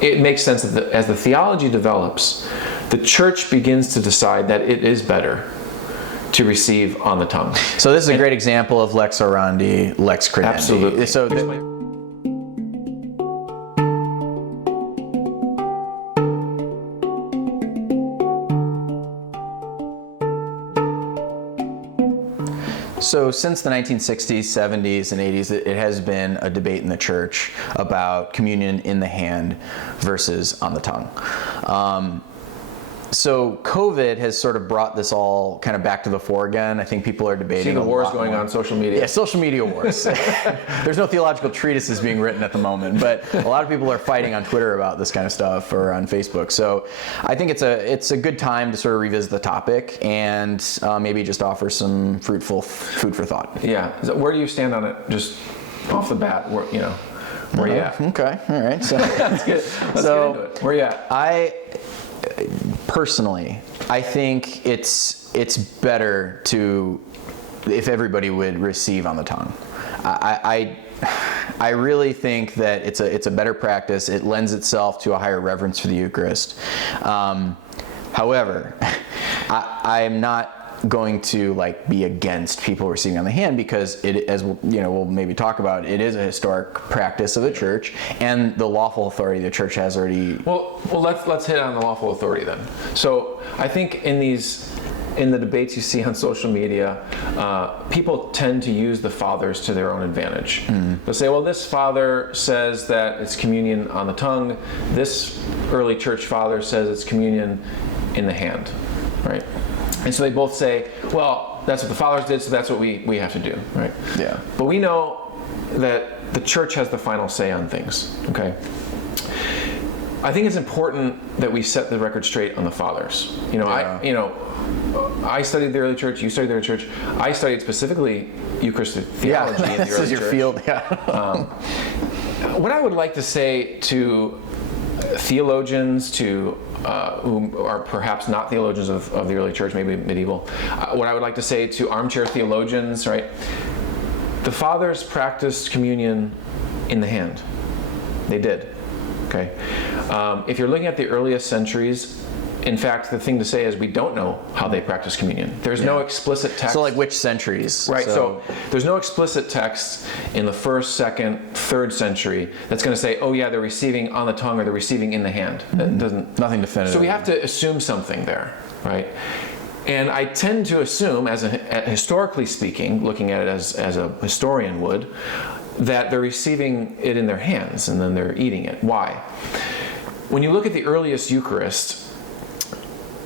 it makes sense that as the theology develops, the church begins to decide that it is better to receive on the tongue. So this is a great example of lex orandi, lex credendi. Absolutely. So So since the 1960s, 70s, and 80s, it has been a debate in the church about communion in the hand versus on the tongue. So COVID has sort of brought this all kind of back to the fore again. I think people are debating. See the wars going on social media. Yeah, social media wars. There's no theological treatises being written at the moment, but a lot of people are fighting on Twitter about this kind of stuff or on Facebook. So I think it's a good time to sort of revisit the topic and maybe just offer some fruitful food for thought. Yeah. So where do you stand on it? Just off the bat, where you at? Okay. All right. So Let's get into it. Where you at? Personally, I think it's better to if everybody would receive on the tongue. I really think that it's a better practice. It lends itself to a higher reverence for the Eucharist. However, I'm not going to be against people receiving on the hand because it, as we'll maybe talk about, it is a historic practice of the church and the lawful authority the church has already. Well, let's hit on the lawful authority then. So I think in the debates you see on social media, people tend to use the fathers to their own advantage. They'll say, well, this father says that it's communion on the tongue. This early church father says it's communion in the hand, right? And so they both say, well, that's what the fathers did, so that's what we have to do, right? Yeah. But we know that the church has the final say on things, okay? I think it's important that we set the record straight on the fathers. I studied the early church, you studied the early church. I studied specifically Eucharistic theology in the early church. This is your field, yeah. What I would like to say to theologians, to who are perhaps not theologians of the early church, maybe medieval, what I would like to say to armchair theologians, right? The fathers practiced communion in the hand. They did, okay? If you're looking at the earliest centuries, in fact, the thing to say is we don't know how they practiced communion. There's no explicit text. So which centuries? Right, so there's no explicit text in the 1st, 2nd, 3rd century that's going to say, oh yeah, they're receiving on the tongue or they're receiving in the hand. It doesn't. Nothing definitive. So we have to assume something there, right? And I tend to assume, historically speaking, looking at it as a historian would, that they're receiving it in their hands and then they're eating it. Why? When you look at the earliest Eucharist,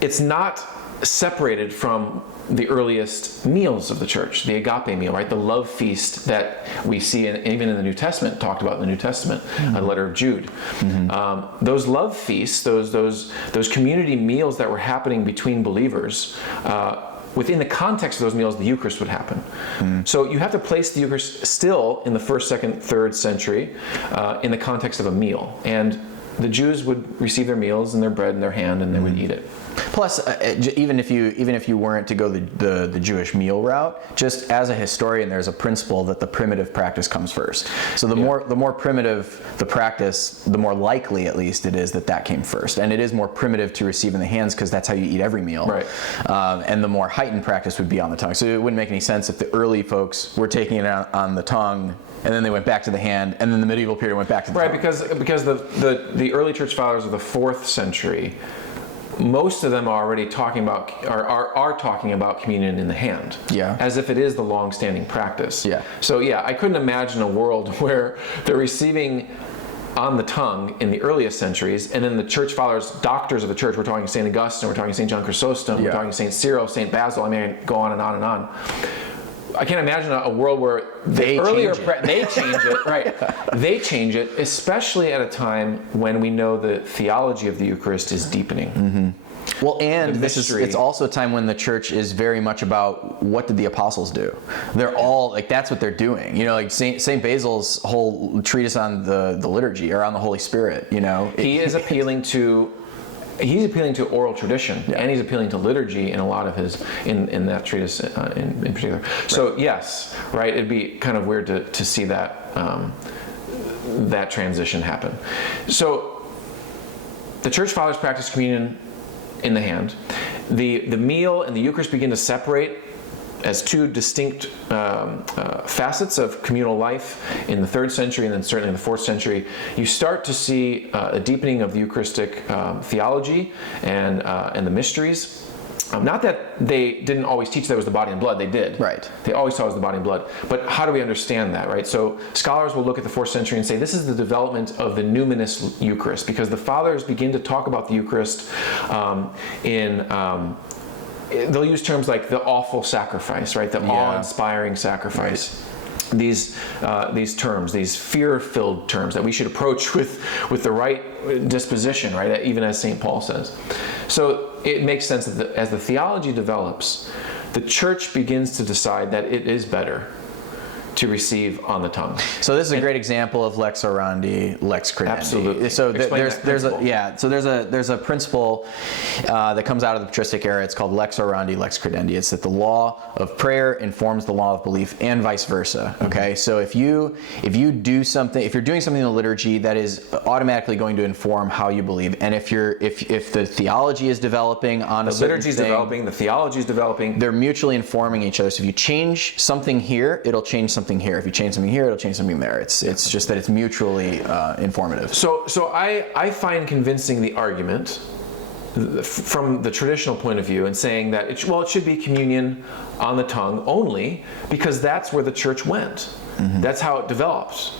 it's not separated from the earliest meals of the church, the agape meal, right? The love feast that we see even in the New Testament, talked about in the New Testament, a letter of Jude. Those love feasts, those community meals that were happening between believers, within the context of those meals, the Eucharist would happen. So you have to place the Eucharist still in the 1st, 2nd, 3rd century in the context of a meal. And the Jews would receive their meals and their bread in their hand and they would eat it. Plus, even if you weren't to go the Jewish meal route, just as a historian, there's a principle that the primitive practice comes first. So the more primitive the practice, the more likely, at least, it is that came first. And it is more primitive to receive in the hands because that's how you eat every meal. Right. And the more heightened practice would be on the tongue. So it wouldn't make any sense if the early folks were taking it on the tongue, and then they went back to the hand, and then the medieval period went back to the tongue. Right, because the early church fathers of the 4th century, most of them are already talking about are talking about communion in the hand, as if it is the long-standing practice. So I couldn't imagine a world where they're receiving on the tongue in the earliest centuries, and then the church fathers, doctors of the church, we're talking St. Augustine, we're talking St. John Chrysostom, we're talking St. Cyril, St. Basil, I mean, go on and on and on. I can't imagine a world where they change it, right? They change it, especially at a time when we know the theology of the Eucharist is deepening. Well, and it's also a time when the church is very much about what did the apostles do. They're all that's what they're doing. Saint Basil's whole treatise on the liturgy or on the Holy Spirit. He is appealing to. He's appealing to oral tradition, and he's appealing to liturgy in a lot of his in that treatise in particular. Right. So yes, right. It'd be kind of weird to see that that transition happen. So the Church Fathers practice communion in the hand. The meal and the Eucharist begin to separate as two distinct facets of communal life in the 3rd century, and then certainly in the 4th century. You start to see a deepening of the Eucharistic theology and the mysteries. Not that they didn't always teach that it was the body and blood, they did. Right. They always taught it was the body and blood. But how do we understand that, right? So scholars will look at the 4th century and say this is the development of the Numinous Eucharist, because the Fathers begin to talk about the Eucharist they'll use terms like the awful sacrifice, right? The awe-inspiring sacrifice. Right. These terms, these fear-filled terms that we should approach with the right disposition, right? Even as St. Paul says. So it makes sense that as the theology develops, the Church begins to decide that it is better to receive on the tongue. So this is a great example of lex orandi, lex credendi. Absolutely. So there's a principle that comes out of the patristic era. It's called lex orandi, lex credendi. It's that the law of prayer informs the law of belief, and vice versa. Okay. So if you're doing something in the liturgy, that is automatically going to inform how you believe. And if the theology is developing on a certain thing, the liturgy is developing, the theology is developing, they're mutually informing each other. So if you change something here, it'll change something here. If you change something here, it'll change something there. It's just that it's mutually informative. So I find convincing the argument from the traditional point of view and saying that it should be communion on the tongue only because that's where the Church went. Mm-hmm. That's how it developed.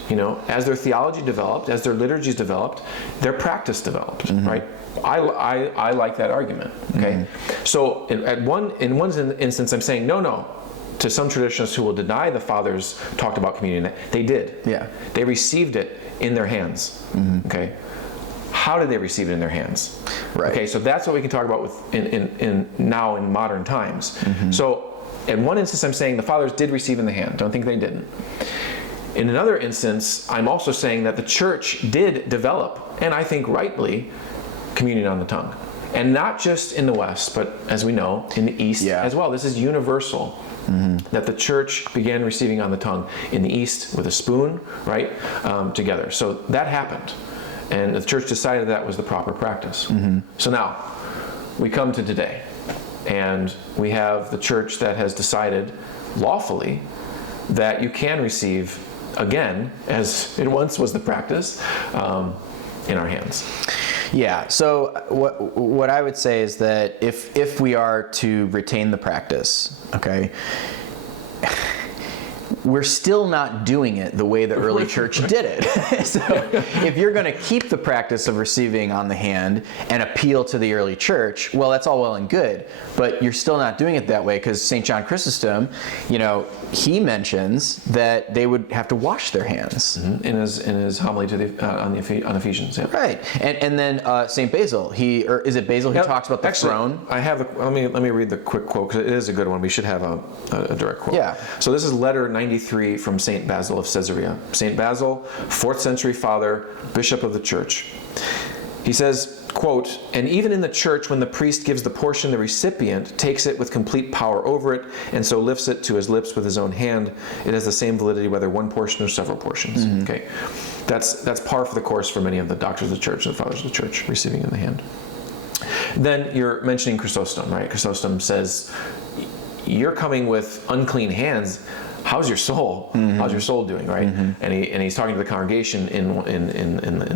As their theology developed, as their liturgies developed, their practice developed. Mm-hmm. Right? I like that argument. Okay. Mm-hmm. So in one instance, I'm saying no. To some traditionalists who will deny the Fathers talked about communion, they did. Yeah. They received it in their hands. Mm-hmm. Okay. How did they receive it in their hands? Right. Okay. So that's what we can talk about in modern times. Mm-hmm. So in one instance, I'm saying the Fathers did receive in the hand. Don't think they didn't. In another instance, I'm also saying that the Church did develop, and I think rightly, communion on the tongue. And not just in the West, but as we know, in the East as well. This is universal. Mm-hmm. That the Church began receiving on the tongue in the East with a spoon, right, together. So that happened. And the Church decided that was the proper practice. Mm-hmm. So now, we come to today. And we have the Church that has decided lawfully that you can receive again, as it once was the practice, in our hands. Yeah, so what I would say is that if we are to retain the practice, okay, we're still not doing it the way the early Church did it. So if you're going to keep the practice of receiving on the hand and appeal to the early Church, well, that's all well and good, but you're still not doing it that way because St. John Chrysostom, he mentions that they would have to wash their hands. Mm-hmm. In his homily on Ephesians. Yeah. Right, and then St. Basil, is it Basil who talks about the throne? I have let me read the quick quote because it is a good one. We should have a direct quote. Yeah. So this is letter 93 from St. Basil of Caesarea. St. Basil, 4th century father, bishop of the Church. He says, quote, "And even in the Church, when the priest gives the portion, the recipient takes it with complete power over it, and so lifts it to his lips with his own hand. It has the same validity whether one portion or several portions." Mm-hmm. Okay, that's par for the course for many of the doctors of the Church and the fathers of the Church, receiving in the hand. Then you're mentioning Chrysostom, right? Chrysostom says, "You're coming with unclean hands. How's your soul? Mm-hmm. How's your soul doing?" Right? Mm-hmm. And he's talking to the congregation in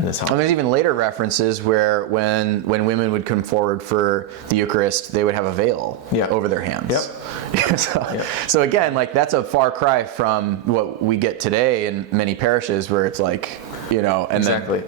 this house. And there's even later references where when women would come forward for the Eucharist, they would have a veil over their hands. Yep. So again, that's a far cry from what we get today in many parishes, where it's exactly.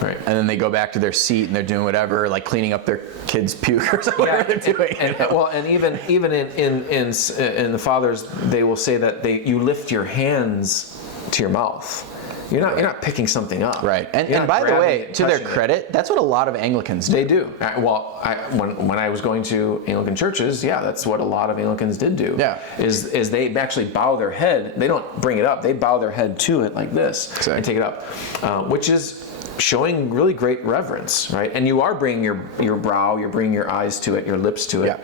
Right. And then they go back to their seat and they're doing whatever, like cleaning up their kids' puke or something. They're doing. And even in the Fathers, they will say that you lift your hands to your mouth. You're not picking something up. Right. And by the way, to their credit, that's what a lot of Anglicans do. They do. When I was going to Anglican churches, that's what a lot of Anglicans did do. Yeah. Is they actually bow their head. They don't bring it up. They bow their head to it like this and take it up, which is showing really great reverence, right? And you are bringing your brow, you're bringing your eyes to it, your lips to it,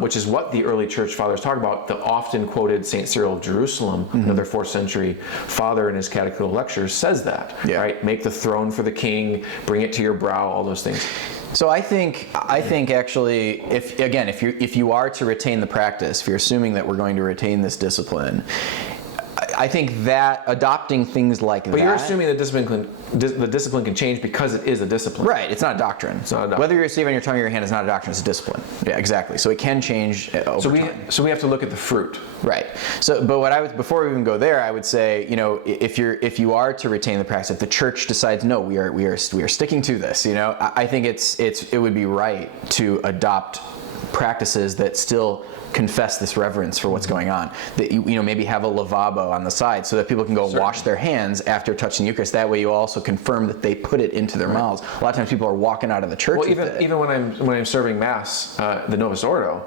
which is what the early church fathers talk about. The often quoted St. Cyril of Jerusalem, another 4th century father in his catechetical lectures, says that, right? Make the throne for the king, bring it to your brow, all those things. So I think actually, if you are to retain the practice, if you're assuming that we're going to retain this discipline, I think that adopting things like that. But you're assuming that the discipline can change because it is a discipline. Right. It's not a doctrine. It's not a doctrine. Whether you receive on your tongue or your hand is not a doctrine. It's a discipline. Yeah, exactly. So it can change over time. So we have to look at the fruit. Right. So, but before we even go there, I would say, if you are to retain the practice, if the church decides no, we are sticking to this, I think it would be right to adopt practices that still confess this reverence for what's going on. That maybe have a lavabo on the side so that people can go wash their hands after touching the Eucharist. That way you also confirm that they put it into their mouths. A lot of times people are walking out of the church with it. Even when I'm serving Mass, the Novus Ordo,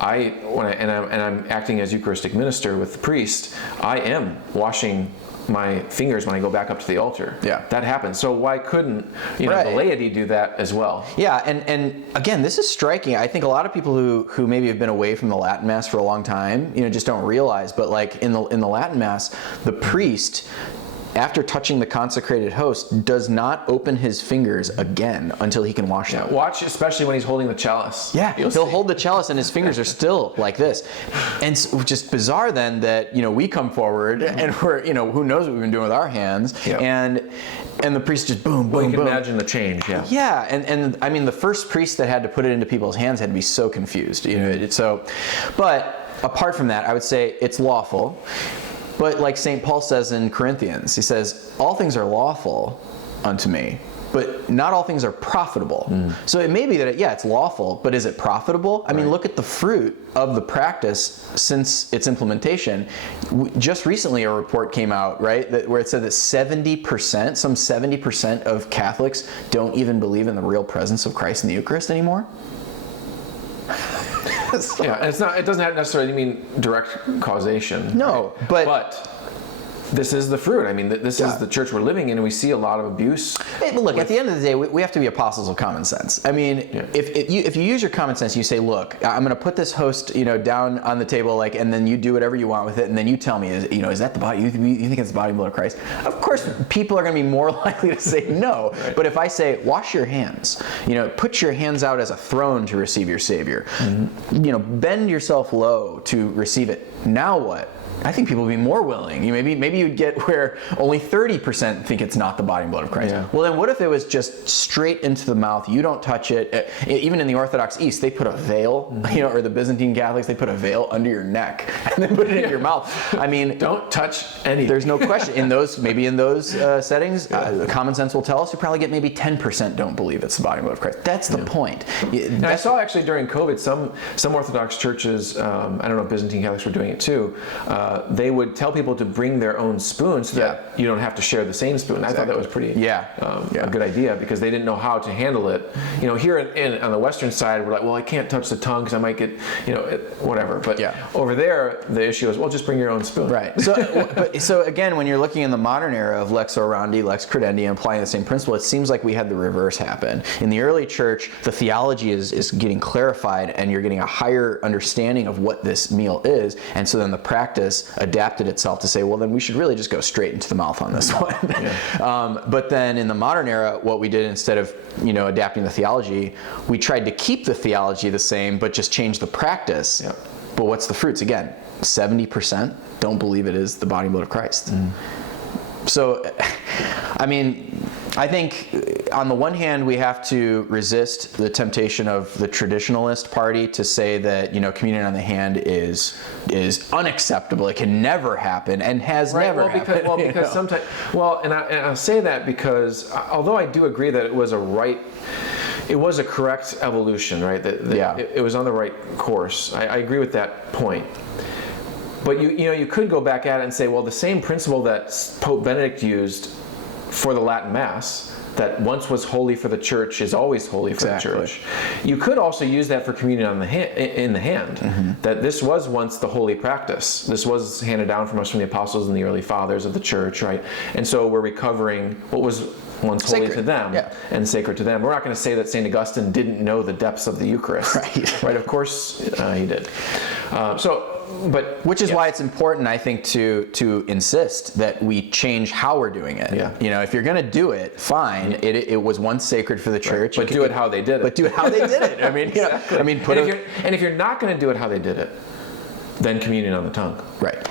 I'm acting as Eucharistic minister with the priest, I am washing my fingers when I go back up to the altar. Yeah. That happens. So why couldn't the laity do that as well? Yeah, and again, this is striking. I think a lot of people who maybe have been away from the Latin Mass for a long time, just don't realize, but like in the Latin Mass, the priest, after touching the consecrated host, does not open his fingers again until he can wash them. Watch, especially when he's holding the chalice. Yeah, he'll hold the chalice and his fingers are still like this. And it's just bizarre then that, we come forward and we're, who knows what we've been doing with our hands. Yep. And the priest just boom, boom, boom. You can boom. imagine the change, yeah. Yeah, and I mean, the first priest that had to put it into people's hands had to be so confused, but apart from that, I would say it's lawful. But like St. Paul says in Corinthians, he says, all things are lawful unto me, but not all things are profitable. So it may be that, it's lawful, but is it profitable? I mean, look at the fruit of the practice since its implementation. Just recently a report came out, right, where it said that 70% of Catholics don't even believe in the real presence of Christ in the Eucharist anymore. And it doesn't necessarily mean direct causation. No, right? But this is the fruit. I mean, this is the church we're living in, and we see a lot of abuse. Hey, but look, at the end of the day, we have to be apostles of common sense. I mean, if you use your common sense, you say, look, I'm going to put this host, down on the table, and then you do whatever you want with it, and then you tell me, is that the body? You think it's the body and blood of Christ? Of course, people are going to be more likely to say no. Right. But if I say, wash your hands, put your hands out as a throne to receive your Savior, bend yourself low to receive it. Now what? I think people would be more willing. Maybe you'd get where only 30% think it's not the body and blood of Christ. Yeah. Well, then what if it was just straight into the mouth? You don't touch it. Even in the Orthodox East, they put a veil, or the Byzantine Catholics, they put a veil under your neck and then put it in your mouth. I mean, don't touch anything. There's no question. In those settings, common sense will tell us you probably get maybe 10% don't believe it's the body and blood of Christ. That's the point. And I saw actually during COVID, some Orthodox churches, I don't know if Byzantine Catholics were doing it too, they would tell people to bring their own spoon so that you don't have to share the same spoon. Exactly. I thought that was pretty a good idea because they didn't know how to handle it. Here on the Western side, we're like, well, I can't touch the tongue because I might get, whatever. But over there, the issue is, well, just bring your own spoon. Right. So again, when you're looking in the modern era of lex orandi, lex credendi, and applying the same principle, it seems like we had the reverse happen. In the early church, the theology is getting clarified, and you're getting a higher understanding of what this meal is, and so then the practice adapted itself to say, well, then we should really just go straight into the mouth on this one. But then in the modern era, what we did instead of adapting the theology, we tried to keep the theology the same, but just change the practice. But what's the fruits? Again, 70% don't believe it is the body and blood of Christ. So, I mean, I think on the one hand, we have to resist the temptation of the traditionalist party to say that, communion on the hand is unacceptable. It can never happen and has never happened. Because sometimes, and I'll say that because although I do agree that it was a correct evolution, right? It was on the right course. I agree with that point. But you could go back at it and say, well, the same principle that Pope Benedict used for the Latin Mass, that once was holy for the church is always holy for the church. You could also use that for communion in the hand, that this was once the holy practice. This was handed down from us from the apostles and the early fathers of the church, right? And so we're recovering what was one's holy Sacred. to them and sacred to them. We're not going to say that St. Augustine didn't know the depths of the Eucharist. Right, of course he did. Which is why it's important, I think, to insist that we change how we're doing it. Yeah. You know, if you're going to do it, fine. It was once sacred for the church. But do it how they did it. But do it how they did it. I mean, exactly. you know, and if you're not going to do it how they did it, then communion on the tongue. Right.